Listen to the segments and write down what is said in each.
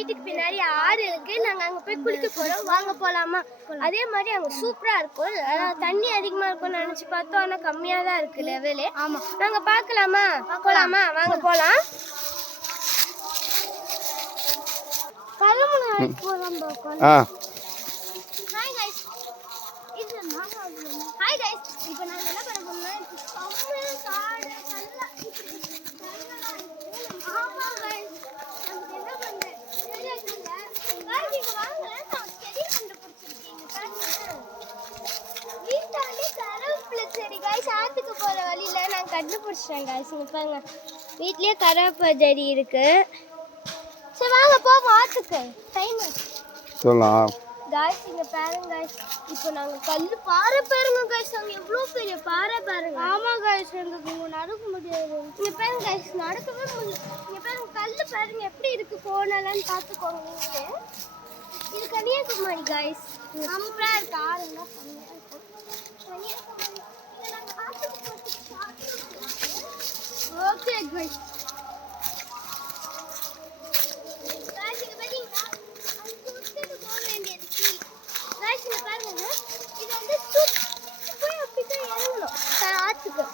வீட்டுக்கு பின்னாடி ஆறு இருக்கு. நாங்க அங்க போய் குளிக்க போறோம். வாங்க போலாமா? அதே மாதிரி அங்க சூப்பரா இருக்கும். தண்ணி அதிகமா இருக்கும்னு நினைச்சு பார்த்தோம், ஆனா கம்மியா தான் இருக்கு லெவலு. ஆமா, நாங்க பார்க்கலாமா? போலாமா? வாங்க போலாம். ஹாய் கைஸ், இப்போ நாங்க என்ன பண்ண போறோம்னா காடு சாத்துக்கு போற வழியில நான் கண்டுபிடிச்சிட்டேன் காய்ஸ். இங்க பாருங்க, வீட்லயே கருவேப்பிலை செடி இருக்கு. சரி வாங்க போவோம் ஆத்துக்கு. டைம் சொல்லலாம் காய்ஸ். இங்க பாருங்க காய்ஸ், இப்போ நாங்க கல்லு பாறை பாருங்க காய்ஸ். அங்க எவ்வளவு பெரிய பாறை பாருங்க. ஆமா காய்ஸ், எங்களுக்கு நடக்க முடியாது. இங்க பாருங்க காய்ஸ், நடக்கவே முடியல. இங்க பாருங்க கல்லு பாருங்க எப்படி இருக்கு. போனலான்னு பாத்துக்கோங்க நீங்களே. இது கன்னியாகுமரி காய்ஸ். சூப்பரா இருக்கு. ஆளுங்க கன்னியாகுமரி. ஓகே காய்ஸ், ஆத்துக்கு.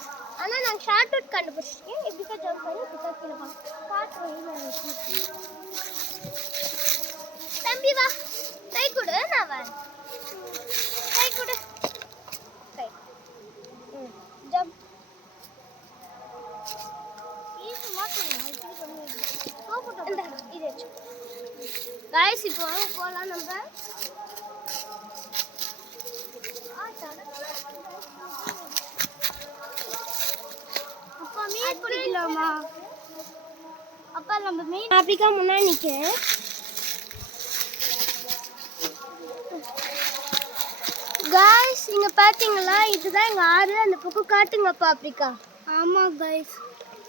ஆனா நான் ஷார்ட் அவுட் கண்டுபிடிச்சிருக்கேன். எப்படிக்கா ஜம்ப் பண்ணி இப்படிக்கா கீழே தம்பி வா, கை கொடு. நான் வரேன். கை கொடு. கை ஜம்ப். गाइस இப்போ வாங்க போலாம் நம்ம. அப்பா மீன் பிடிக்கலாமா? அப்பா நம்ம மீன் அப்படிக்கா முன்னாடி நிக்கிறேன். गाइस இங்க பாத்தீங்களா, இதுதான் எங்க ஆறு. அந்த பக்கம் காட்டுங்கப்பா அப்படிக்கா. ஆமா गाइस,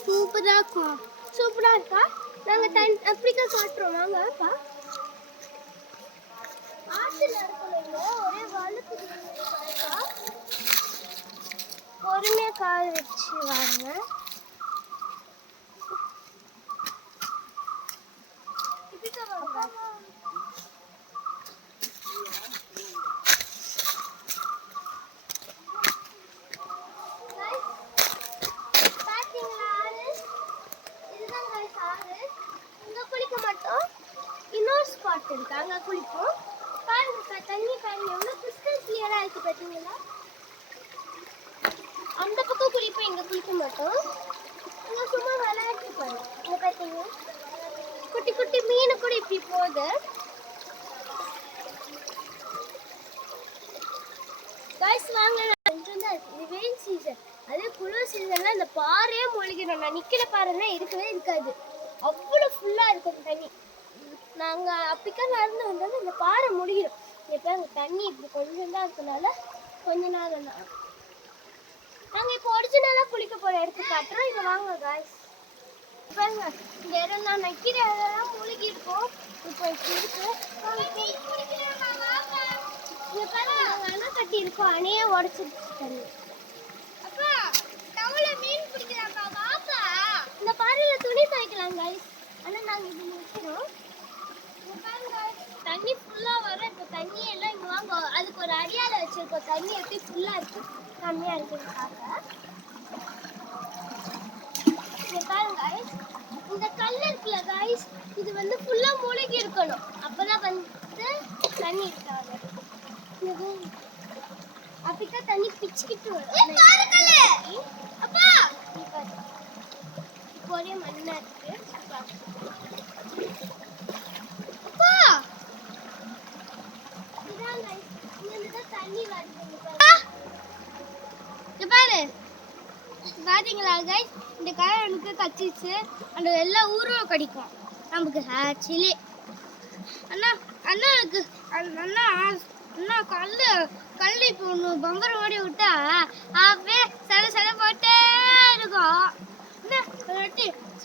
சூப்பரா இருக்கும். சூப்பரா இருக்கா? நாங்க அப்படிக்கா காட்டுறோம். வாங்கப்பா. ஆத்துல இருக்கல ஒரே வழுக்கு. பொறுமையா கால் வச்சு வாங்க. இப்படிக்கா வாங்க. இன்னொரு ஸ்பாட் இருக்கு, அங்க குளிப்போம். பாருங்க தண்ணி பாருங்க எவ்வளவு கிறிஸ்டல் கிளியரா இருக்கு பாத்தீங்களா? அந்த பக்கம் குளிப்போம், இங்க குளிக்க மாட்டோம். இங்க சும்மா விளையாட்டு பாருங்க. இங்க பாத்தீங்க குட்டி குட்டி மீன் கூட இப்படி போகுது. காய்ஸ் வாங்க, கொஞ்சம் தான் இருக்கு. இது வெயில் சீசன். அதே குளிர் சீசன்ல இந்த பாறையே மூழ்கிடும். நான் நிக்கிற பாறைன்னா இருக்கவே இருக்காது, அவ்வளவு ஃபுல்லா இருக்கும் தண்ணி. நாங்க அப்படிக்கா நடந்து வந்தாலும் இந்த பாறை முடிகிறோம். இப்போ அங்கே தண்ணி இப்படி கொஞ்சம் தான் இருக்கனால கொஞ்ச நேரம் தான். நாங்கள் இப்போ ஒரிஜினலாக குளிக்க போகிற இடத்துக்கு காட்டுறோம். இங்கே வாங்க காய்ஸ். பாருங்க, இந்த இடம் நான் நிற்கிற இடம்லாம் மூழ்கி இருக்கும். இப்போ இப்படி இருக்கு. இங்கே பாருங்க, நாங்கள் அணை கட்டி இருக்கோம். அணையே உடச்சிருச்சு தண்ணி. அப்பா தவளை மீன் பிடிக்கிறாப்பா, வாப்பா. இந்த பாறையில் துணி துவைக்கலாம் காய்ஸ். ஆனால் நாங்கள் இப்படி நிற்கிறோம். தண்ணி ஃபுல்லா வர. இப்போ தண்ணி எல்லாம் இங்க வாங்க, அதுக்கு ஒரு அடியால வச்சிருக்கோம். தண்ணி எப்படி ஃபுல்லா இருக்கு கம்மியா இருக்குன்னு பார்க்க. இங்க பாருங்க गाइस, இந்த கல் இருக்குல்ல गाइस, இது வந்து ஃபுல்லா மூழ்கி இருக்கணும். அப்பதான் வந்து தண்ணி இருக்காது. இது அப்படிக்கா தண்ணி பிச்சுக்கிட்டு வரும். அப்பா இப்போ ஒரே மண்ணா இருக்கு. பாத்தீங்களா गाइस, இந்த காய் எனக்கு கச்சிச்சு. அந்த எல்லா ஊரும் கடிக்கும் நமக்கு. ஆக்சுவலி அண்ணா அண்ணா எனக்கு அண்ணா அண்ணா கல் இப்போ ஒன்று பம்பர ஓடி விட்டா அப்படியே சில போட்டே இருக்கும். என்ன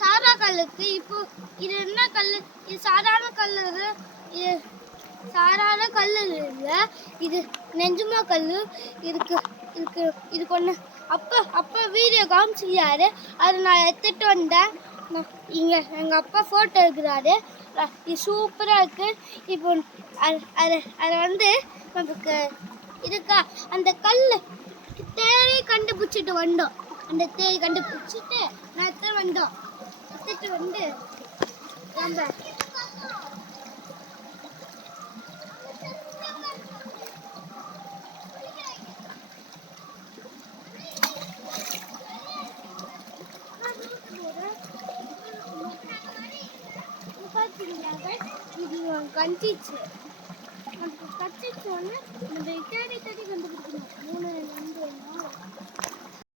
சாதா கல்லுக்கு இப்போ இது என்ன கல்? இது சாதாரண கல். இது சாதாரண கல் இல்லை, இது நெஞ்சுமா கல் இருக்கு. இது கொண்டு அப்போ வீடியோ காமிச்சிருந்தாரு, அதை நான் எடுத்துட்டு வந்தேன். இங்கே எங்கள் அப்பா ஃபோட்டோ எடுக்கிறாரு. இது சூப்பராக இருக்கு. இப்போ அதை வந்து நமக்கு இருக்கா அந்த கல் தேடி கண்டுபிடிச்சிட்டு வந்தோம். அந்த தேடி கண்டுபிடிச்சிட்டு நான் வந்தோம். எடுத்துட்டு வந்து நம்ம இது கஞ்சிச்சு நமக்கு கச்சிச்சோன்னு நம்ம தேடி தேடி கண்டுபிடிக்கணும். 3 2 4